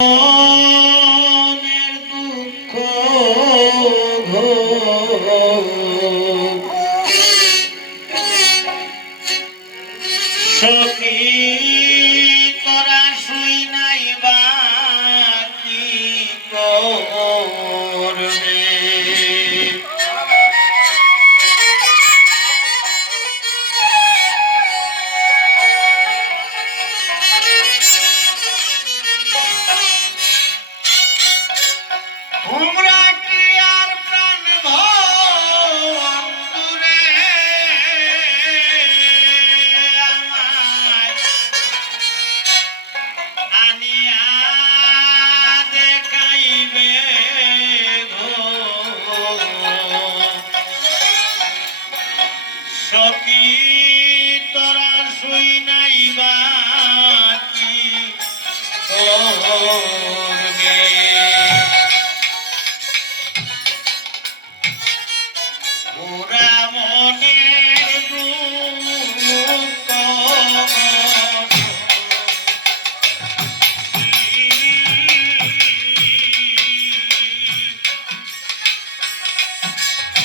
মনের দুঃখ সখী তোরা শুই নাই বা কি করবে তোমরা কি আর প্রাণ ভরে আমায় আনিয়া দেখাইবে গো সখী তোরা শুই নাই বা কি করবে ওরা মনের দুঃখ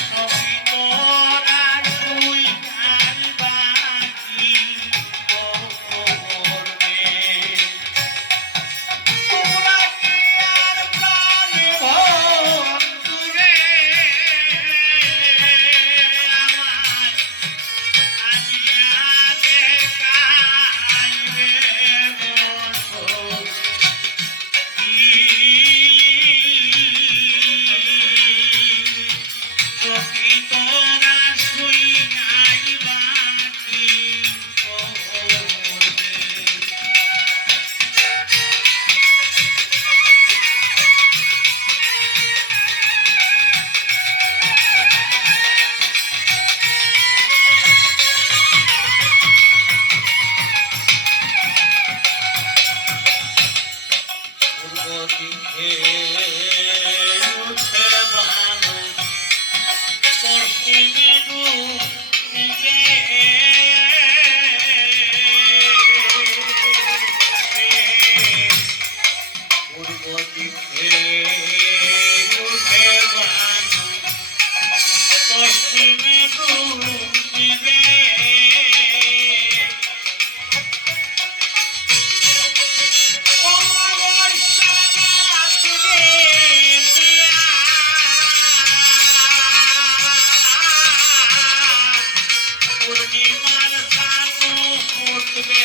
সখী তোরা শুই নাই বা কি করবে তোমরা কি আর প্রাণ ভরে আমায় আনিয়া দেখাইবে গো সখী তোরা শুই নাই বা কি করবে পূর্ব দিকে উঠে বানো পশ্চিমে ডুবে পূর্ব দিকে উঠে বানো পশ্চিমে ডুবে পূর্ণিমার সানু ফুটবে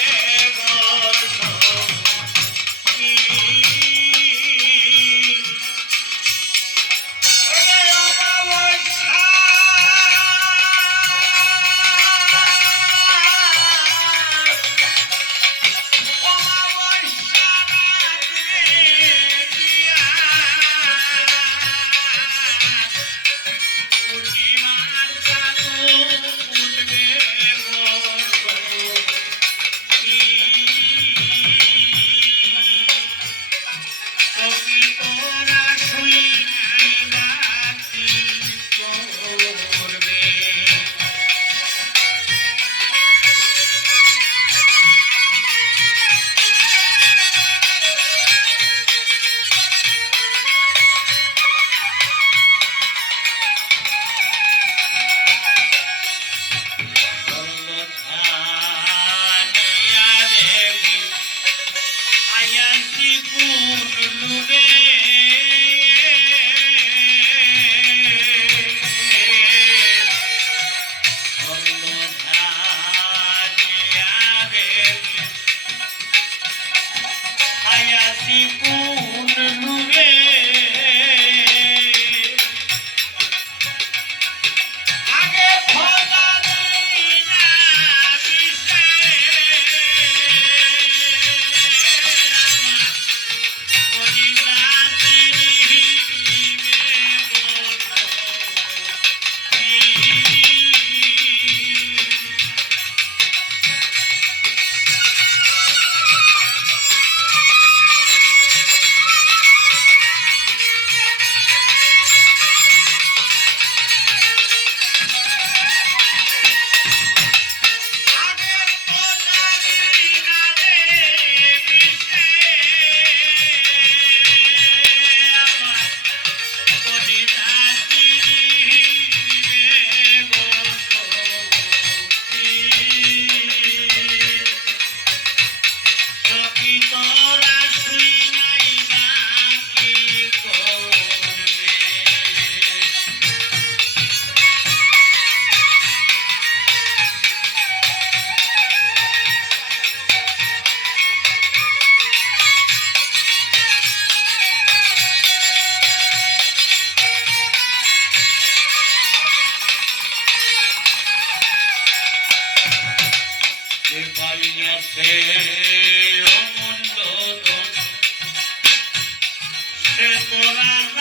পূর্ণিমার সানু ফুটবে সখী তোরা শুই নাই বা কি করবে সন্ধ্যানিয়া দেবী আয়াসি কুল লুবে সন্ধ্যানিয়া দেবী আয়াসি কুল লুবে আগে খোলা দিনা দিছে তোরা